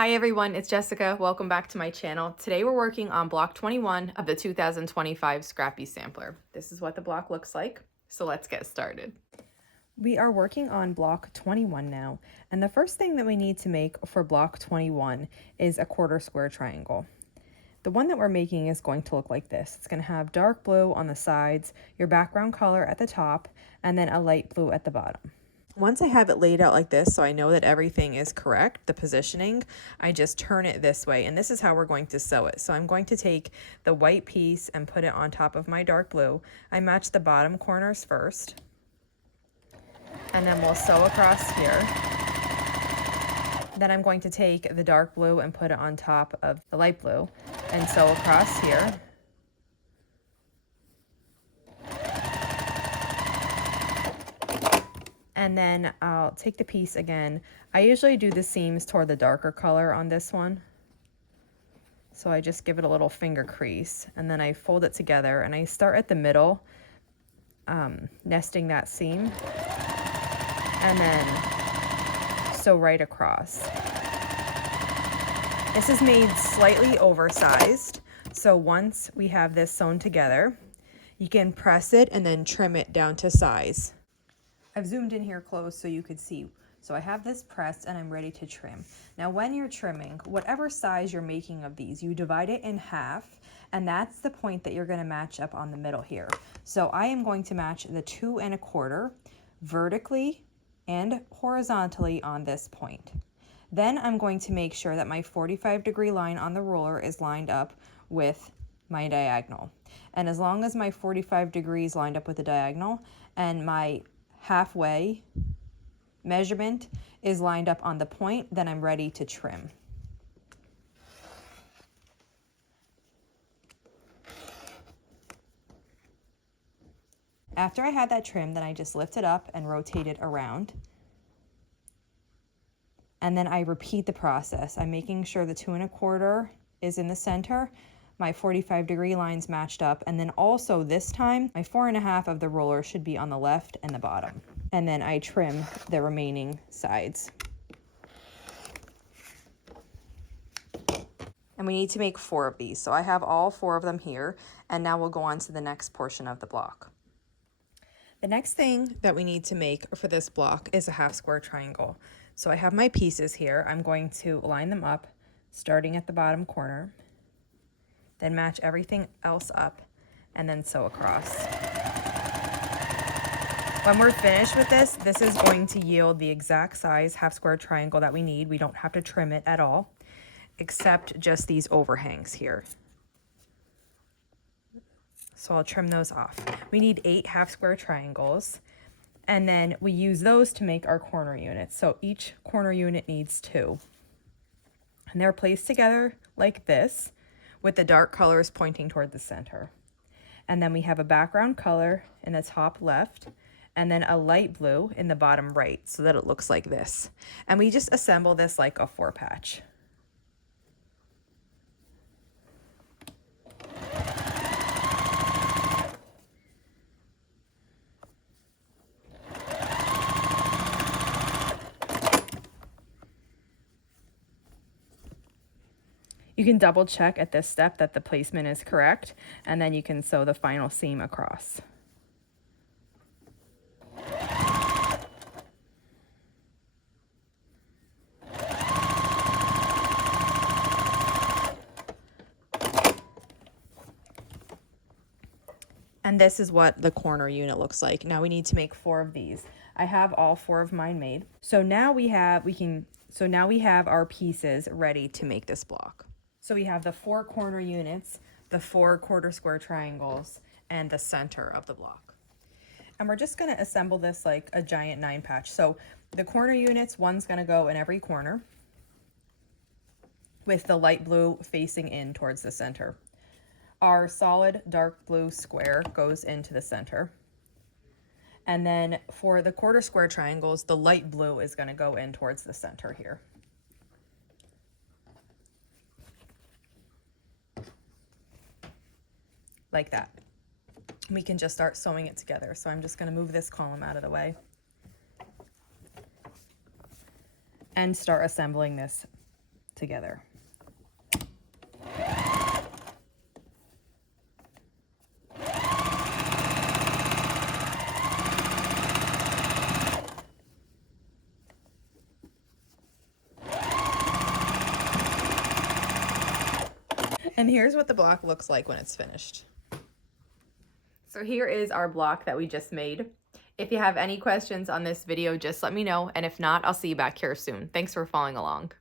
Hi everyone, it's Jessica. Welcome back to my channel. Today we're working on block 21 of the 2025 Scrappy Sampler. This is what the block looks like, so let's get started. We are working on block 21 now, and the first thing that we need to make for block 21 is a quarter square triangle. The one that we're making is going to look like this. It's going to have dark blue on the sides, your background color at the top, and then a light blue at the bottom. Once I have it laid out like this, so I know that everything is correct, the positioning, I just turn it this way, and this is how we're going to sew it. So I'm going to take the white piece and put it on top of my dark blue. I match the bottom corners first, and then we'll sew across here. Then I'm going to take the dark blue and put it on top of the light blue and sew across here. And then I'll take the piece again. I usually do the seams toward the darker color on this one. So I just give it a little finger crease, and then I fold it together, and I start at the middle, nesting that seam, and then sew right across. This is made slightly oversized, so once we have this sewn together, you can press it and then trim it down to size. I've zoomed in here close so you could see. So I have this pressed and I'm ready to trim. Now when you're trimming, whatever size you're making of these, you divide it in half, and that's the point that you're going to match up on the middle here. So I am going to match the 2 1/4 vertically and horizontally on this point. Then I'm going to make sure that my 45-degree line on the ruler is lined up with my diagonal. And as long as my 45 degrees lined up with the diagonal and my halfway measurement is lined up on the point, then I'm ready to trim. After I had that trim, then I just lift it up and rotate it around. And then I repeat the process. I'm making sure the 2 1/4 is in the center, my 45-degree lines matched up, and then also this time my 4 1/2 of the roller should be on the left and the bottom. And then I trim the remaining sides. And we need to make 4 of these. So I have all 4 of them here, and now we'll go on to the next portion of the block. The next thing that we need to make for this block is a half square triangle. So I have my pieces here. I'm going to line them up, starting at the bottom corner, then match everything else up, and then sew across. When we're finished with this, this is going to yield the exact size half square triangle that we need. We don't have to trim it at all, except just these overhangs here. So I'll trim those off. We need 8 half square triangles, and then we use those to make our corner units. So each corner unit needs 2. And they're placed together like this, with the dark colors pointing toward the center. And then we have a background color in the top left, and then a light blue in the bottom right, so that it looks like this. And we just assemble this like a 4-patch. You can double check at this step that the placement is correct, and then you can sew the final seam across. And this is what the corner unit looks like. Now we need to make 4 of these. I have all 4 of mine made. So now we have our pieces ready to make this block. So we have the 4 corner units, the 4 quarter square triangles, and the center of the block. And we're just going to assemble this like a giant 9-patch. So the corner units, one's going to go in every corner, with the light blue facing in towards the center. Our solid dark blue square goes into the center. And then for the quarter square triangles, the light blue is going to go in towards the center here. Like that. We can just start sewing it together. So I'm just going to move this column out of the way and start assembling this together. And here's what the block looks like when it's finished. So here is our block that we just made. If you have any questions on this video, just let me know. And if not, I'll see you back here soon. Thanks for following along.